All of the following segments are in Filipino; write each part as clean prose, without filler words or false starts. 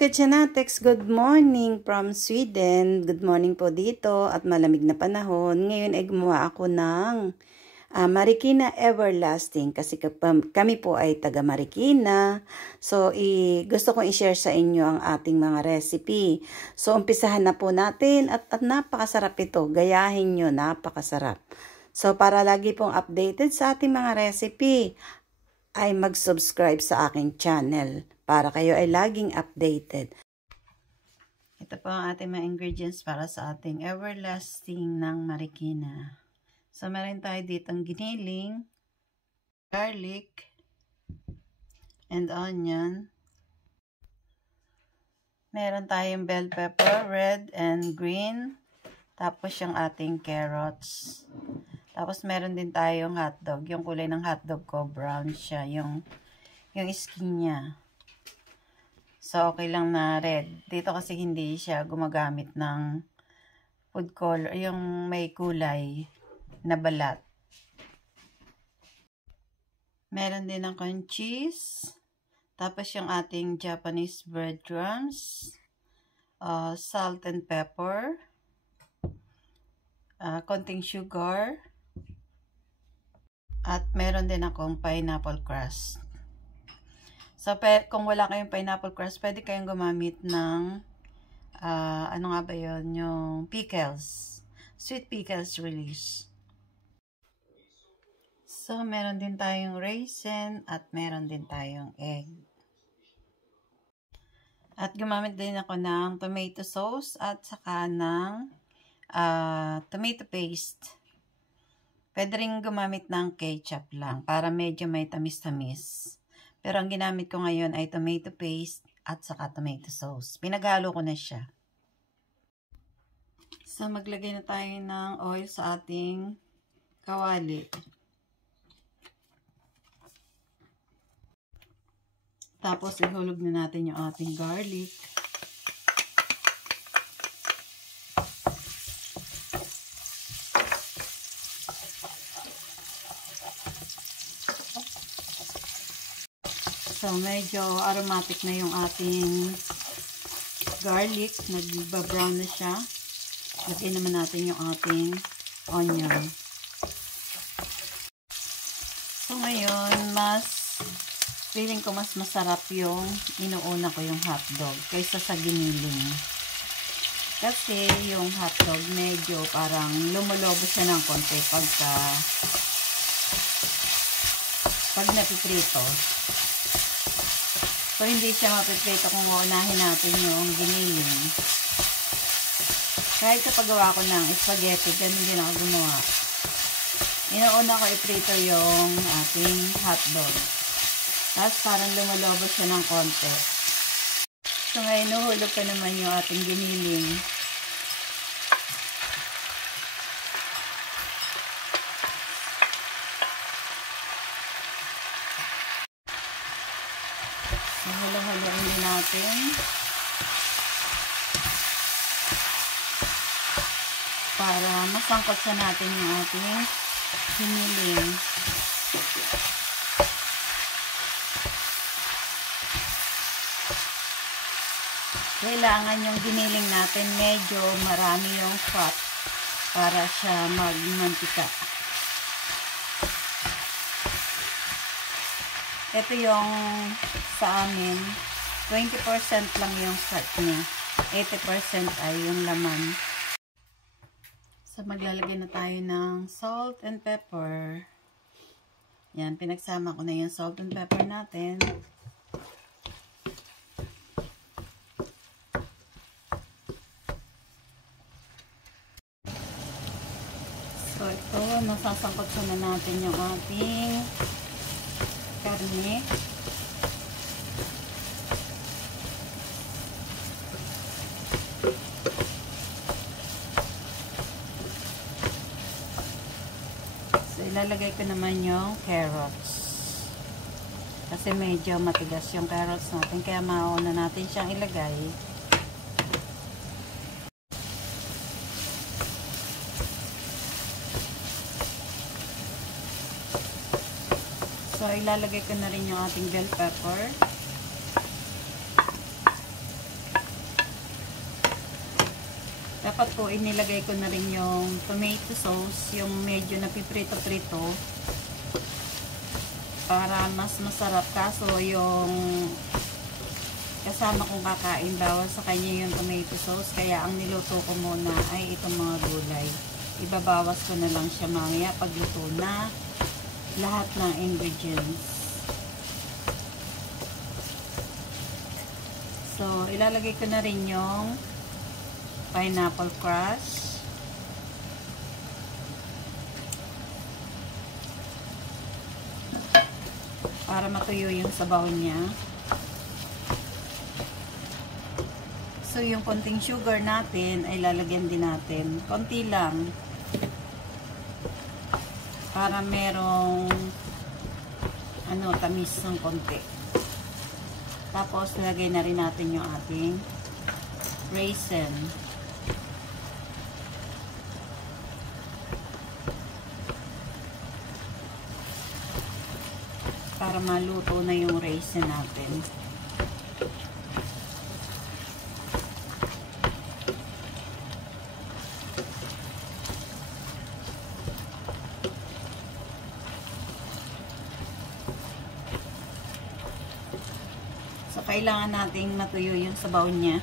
Kitchenatics, good morning from Sweden. Good morning po dito at malamig na panahon. Ngayon ay gumawa ako ng Marikina Everlasting kasi kami po ay taga Marikina. So, gusto kong i-share sa inyo ang ating mga recipe. So, umpisahan na po natin at napakasarap ito. Gayahin nyo, napakasarap. So, para lagi pong updated sa ating mga recipe, ay mag-subscribe sa aking channel para kayo ay laging updated. Ito po ang ating mga ingredients para sa ating everlasting ng Marikina. So, meron tayo dito ang giniling, garlic, and onion. Meron tayong bell pepper, red and green. Tapos yung ating carrots. Tapos meron din tayong hotdog. Yung kulay ng hotdog ko, brown siya. Yung skin niya. So, okay lang na red. Dito kasi hindi siya gumagamit ng food color, yung may kulay na balat. Meron din akong cheese. Tapos yung ating Japanese breadcrumbs. Salt and pepper. Konting sugar. At meron din akong pineapple crust. So, kung wala kayong pineapple crust, pwede kayong gumamit ng, ano nga ba yun? Yung pickles. Sweet pickles release. So, meron din tayong raisin at meron din tayong egg. At gumamit din ako ng tomato sauce at saka ng tomato paste. Pwede rin gumamit ng ketchup lang para medyo may tamis-tamis. Pero ang ginamit ko ngayon ay tomato paste at saka tomato sauce. Pinaghalo ko na siya. So, maglagay na tayo ng oil sa ating kawali. Tapos, ihulog na natin yung ating garlic. So, medyo aromatic na yung ating garlic. Nagba-brown na siya. Lagyan naman natin yung ating onion. So, ngayon, feeling ko mas masarap yung inuuna ko yung hotdog kaysa sa giniling. Kasi yung hotdog medyo parang lumulobo siya ng konti pag napiprito. So, hindi siya mapiprito kung uunahin natin yung giniling. Kahit sa paggawa ko ng spaghetti, ganun din ako gumawa. Inuuna ko iprito yung ating hotdog. Tapos parang lumalobo siya ng konti. So, ngayon nuhulog ka naman yung ating giniling. Halo-haloin din natin. Para masangkot sa natin yung ating giniling. Kailangan yung giniling natin medyo marami yung fat para siya magmantika. Ito yung sa amin, 20% lang yung fat niya. 80% ay yung laman. So, maglalagay na tayo ng salt and pepper. Yan, pinagsama ko na yung salt and pepper natin. So, ito, nasasangkot na natin yung ating karne. So, ilalagay ko naman yung carrots. Kasi medyo matigas yung carrots natin, kaya mauna natin siyang ilagay. So, ilalagay ko na rin yung ating bell pepper. dapat po inilagay ko na rin yung tomato sauce, yung medyo napiprito-prito para mas masarap. Kaso yung kasama kong kakain, bawal sa kanya yung tomato sauce, kaya ang niluto ko muna ay itong mga gulay. Ibabawas ko na lang siya mamaya pagluto na lahat ng ingredients. So, ilalagay ko na rin yung pineapple crush. Para matuyo yung sabaw niya. So, yung konting sugar natin ay lalagyan din natin. Konti lang. Para merong tamis ng konti. Tapos, nilagay na rin natin yung ating raisin. Para maluto na yung raisin natin. So, kailangan nating matuyo yung sabaw niya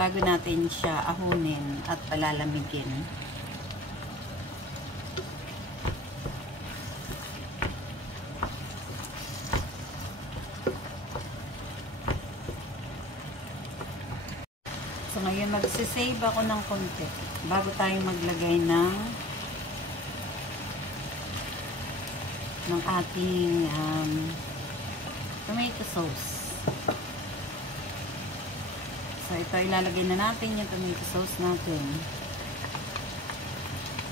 bago natin siya ahunin at palalamigin. So, ngayon magsisave ako ng konti bago tayo maglagay ng ating tomato sauce. So, ito ilalagay na natin yung tomato sauce natin.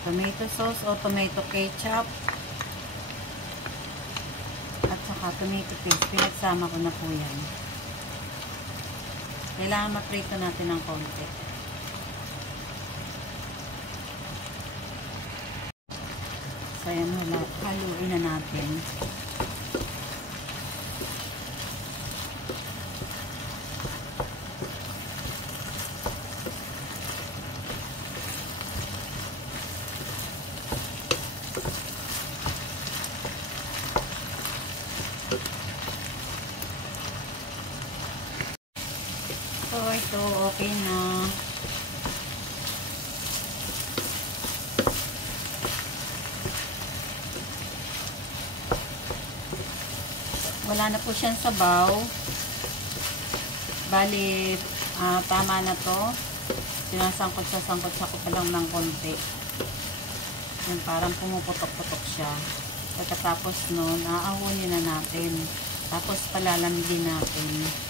Tomato sauce o tomato ketchup at saka tomato paste. Pinagsama ko na po yan. Kailangan maprito natin ng konti. So, ayan, haluin na natin. So, ito, okay na. Wala na po siyang sabaw. Bali, tama na to. Sinasangkot ko pa lang ng konti. Yan, parang pumuputok-putok siya. Pagkatapos nun, aahunin na natin. Tapos palalamigin natin.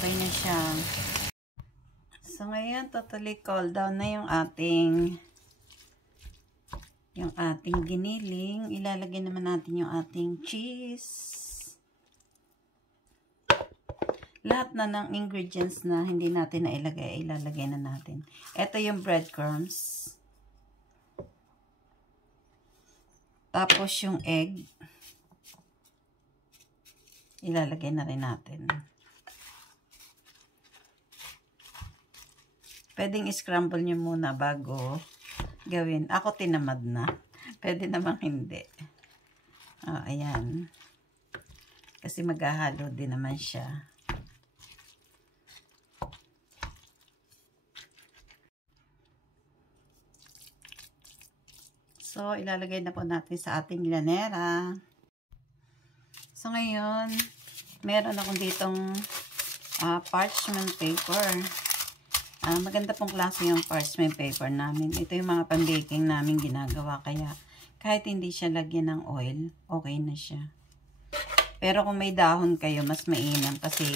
Okay na siya. So, ngayon, totally cool down na yung ating giniling. Ilalagay naman natin yung ating cheese. Lahat na ng ingredients na hindi natin na ilagay, ilalagay na natin. Ito yung breadcrumbs. Tapos yung egg. Ilalagay na rin natin. Pwedeng scramble nyo muna bago gawin. Ako tinamad na. Pwede namang hindi. Oh, ayan. Kasi maghahalo din naman siya. So, ilalagay na po natin sa ating granera. So, ngayon, meron akong ditong parchment paper. Maganda pong klase yung parchment paper namin. Ito yung mga pang-baking namin ginagawa. Kaya kahit hindi siya lagyan ng oil, okay na siya. Pero kung may dahon kayo, mas mainam. Kasi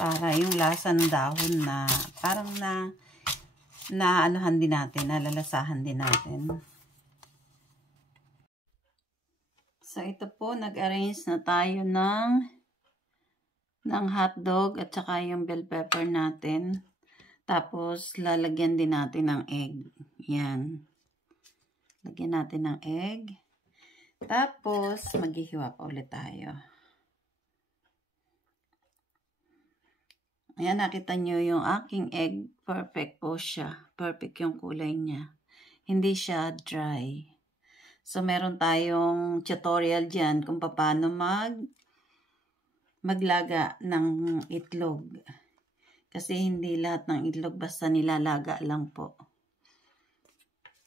para yung lasa ng dahon na parang na anuhan din natin, nalalasahan din natin. So ito po, nag-arrange na tayo ng hotdog at saka yung bell pepper natin. Tapos, lalagyan din natin ng egg. Yan. Lagyan natin ng egg. Tapos, maghihiwa pa ulit tayo. Ayan, nakita nyo yung aking egg. Perfect po siya. Perfect yung kulay niya. Hindi siya dry. So, meron tayong tutorial dyan kung paano maglaga ng itlog. Kasi hindi lahat ng itlog basta nilalaga lang po.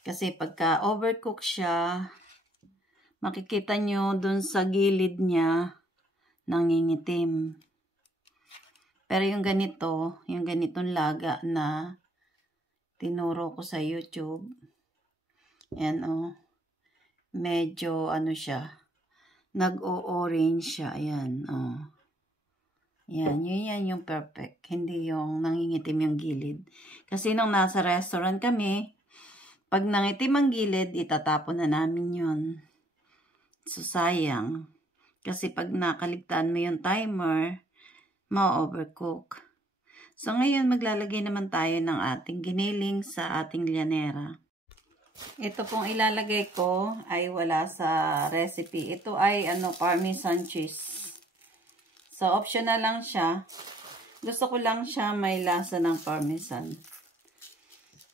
Kasi pagka overcook siya, makikita nyo dun sa gilid niya, nangingitim. Pero yung ganito, yung ganitong laga na tinuro ko sa YouTube, yan o, medyo ano siya, nag-o-orange siya, ayan o. Yan, yan yung perfect, hindi yung nangingitim yung gilid. Kasi nung nasa restaurant kami, pag nangitim ang gilid, itatapon na namin yun. So, sayang. Kasi pag nakaligtaan mo yung timer, ma-overcook. So, ngayon, maglalagay naman tayo ng ating giniling sa ating llanera. Ito pong ilalagay ko ay wala sa recipe. Ito ay Parmesan cheese. So, optional lang siya. Gusto ko lang siya may lasa ng Parmesan.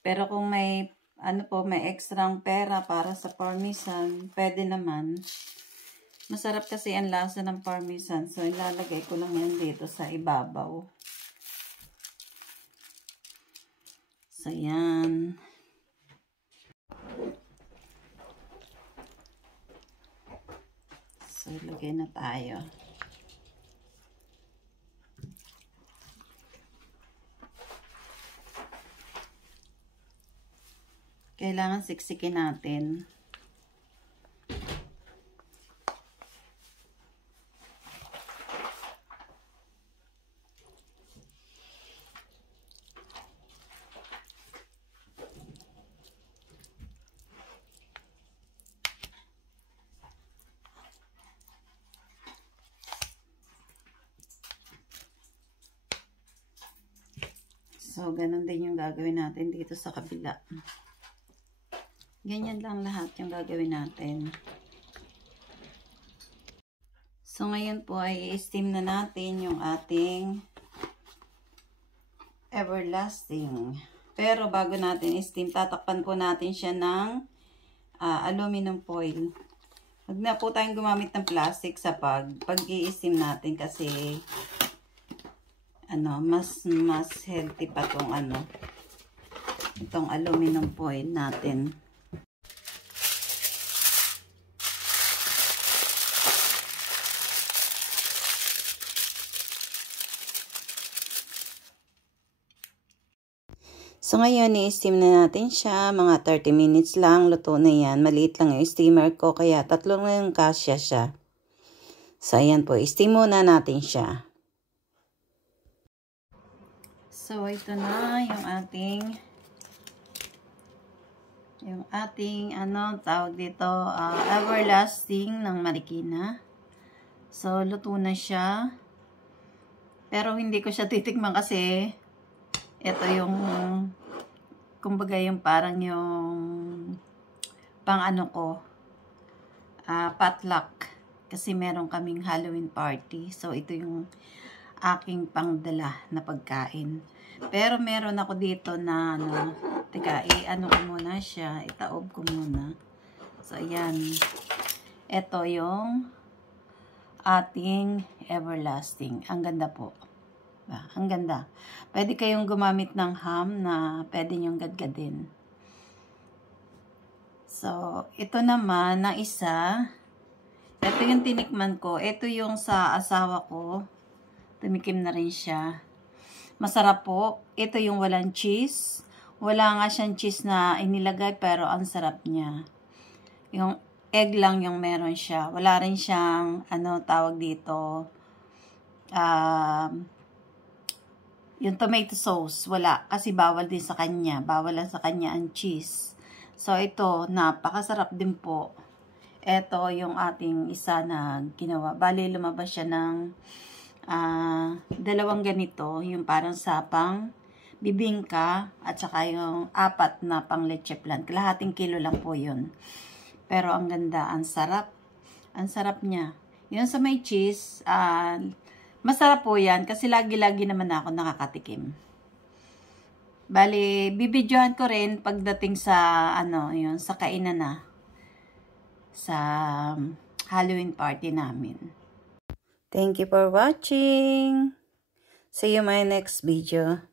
Pero kung may, may extrang pera para sa Parmesan, pwede naman. Masarap kasi ang lasa ng Parmesan. So, ilalagay ko lang yan dito sa ibabaw. So, yan. So, ilagay na tayo. Kailangan siksikin natin. So, ganun din yung gagawin natin dito sa kabila. Ganyan lang lahat yung gagawin natin. So, ngayon po ay i-steam na natin yung ating everlasting. Pero bago natin i-steam, tatakpan po natin siya ng aluminum foil. Huwag na po tayong gumamit ng plastic sa pag-i-steam natin kasi mas healthy pa tong itong aluminum foil natin. So, ngayon, i-steam na natin siya. Mga 30 minutes lang. Luto na yan. Maliit lang yung steamer ko. Kaya 3 na yung kasya siya. So, ayan po. I-steam muna natin siya. So, ito na yung ating tawag dito, everlasting ng Marikina. So, luto na siya. Pero, hindi ko siya titikman kasi ito yung kumbaga yung parang yung potluck. Kasi meron kaming Halloween party. So, ito yung aking pangdala na pagkain. Pero meron ako dito na teka, ko muna siya. Itaob ko muna. So, ayan. Ito yung ating everlasting. Ang ganda po. Ang ganda. Pwede kayong gumamit ng ham na pwede nyong gadgadin. So, ito naman na isa. Ito yung tinikman ko. Ito yung sa asawa ko. Tumikim na rin siya. Masarap po. Ito yung walang cheese. Wala nga siyang cheese na inilagay pero ang sarap niya. Yung egg lang yung meron siya. Wala rin siyang tawag dito. Yung tomato sauce, wala. Kasi bawal din sa kanya. Bawal lang sa kanya ang cheese. So, ito, napakasarap din po. Ito yung ating isa na ginawa. Bali, lumabas siya ng 2 ganito. Yung parang sapang bibingka at saka yung 4 na pang leche plan. Kalahating kilo lang po yun. Pero ang ganda, ang sarap. Ang sarap niya. Yun sa may cheese, masarap po yan kasi lagi-lagi naman ako nakakatikim. Bali, bibidyohan ko rin pagdating sa, yun, sa kainan na. Sa Halloween party namin. Thank you for watching. See you in my next video.